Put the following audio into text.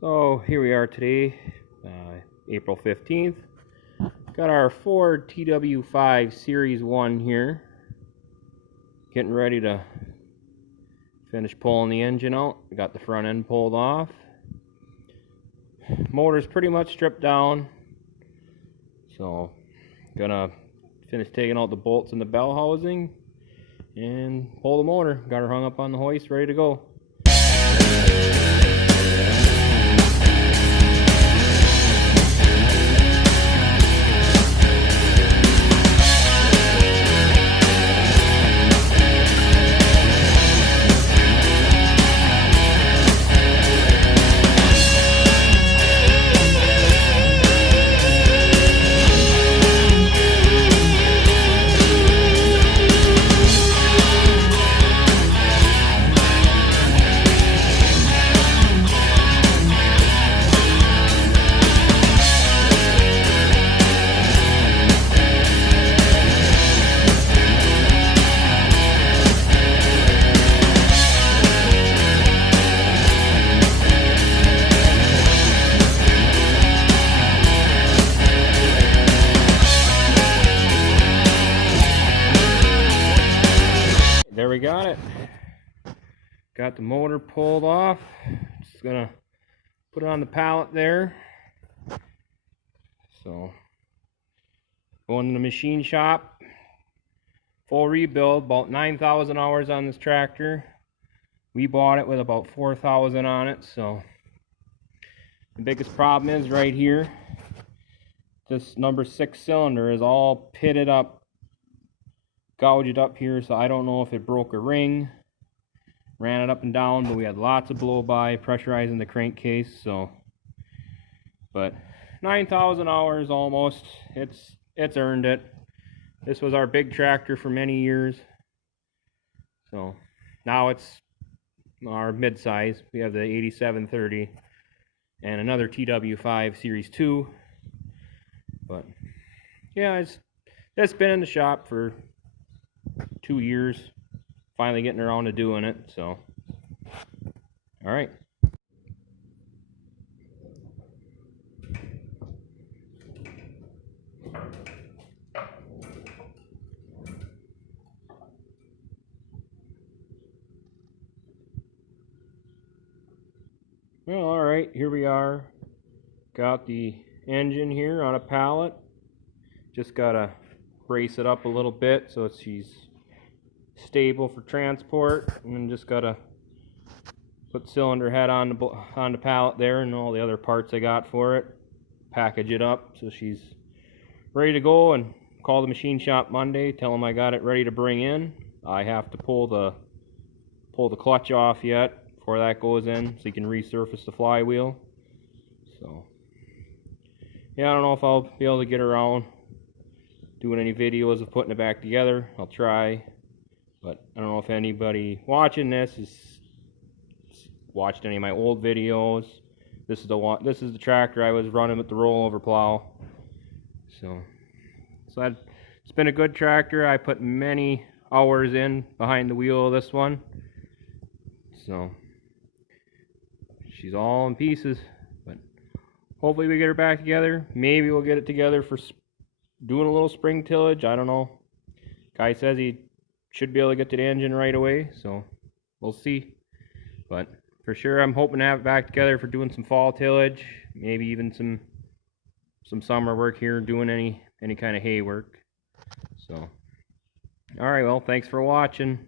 So here we are today, April 15th. Got our Ford Tw-5 Series 1 here. Getting ready to finish pulling the engine out. We got the front end pulled off. Motor's pretty much stripped down. So gonna finish taking out the bolts and the bell housing and pull the motor. Got her hung up on the hoist, ready to go. There we got it. Got the motor pulled off. Just gonna put it on the pallet there. So going to the machine shop. Full rebuild, about 9,000 hours on this tractor. We bought it with about 4,000 on it. So the biggest problem is right here. This number 6 cylinder is all pitted up, gouged up here, so I don't know if it broke a ring, ran it up and down, but we had lots of blow by pressurizing the crankcase. So but 9,000 hours almost, it's earned it. This was our big tractor for many years, so now it's our mid-size. We have the 8730 and another TW5 Series 2, but yeah, it's been in the shop for 2 years, finally getting around to doing it. So all right. Well, all right, here we are. Got the engine here on a pallet. Just gotta brace it up a little bit so she's stable for transport, and then just gotta put cylinder head on the pallet there and all the other parts I got for it. Package it up so she's ready to go, and call the machine shop Monday. Tell them I got it ready to bring in. I have to pull the clutch off yet before that goes in, so you can resurface the flywheel. So yeah, I don't know if I'll be able to get around doing any videos of putting it back together. I'll try, but I don't know if anybody watching this has watched any of my old videos. This is the tractor I was running with the rollover plow. So it's been a good tractor. I put many hours in behind the wheel of this one. So she's all in pieces, but hopefully we get her back together. Maybe we'll get it together for doing a little spring tillage. I don't know. Guy says he should be able to get to the engine right away, so we'll see. But for sure, I'm hoping to have it back together for doing some fall tillage, maybe even some summer work here, doing any kind of hay work. So all right, well, thanks for watching.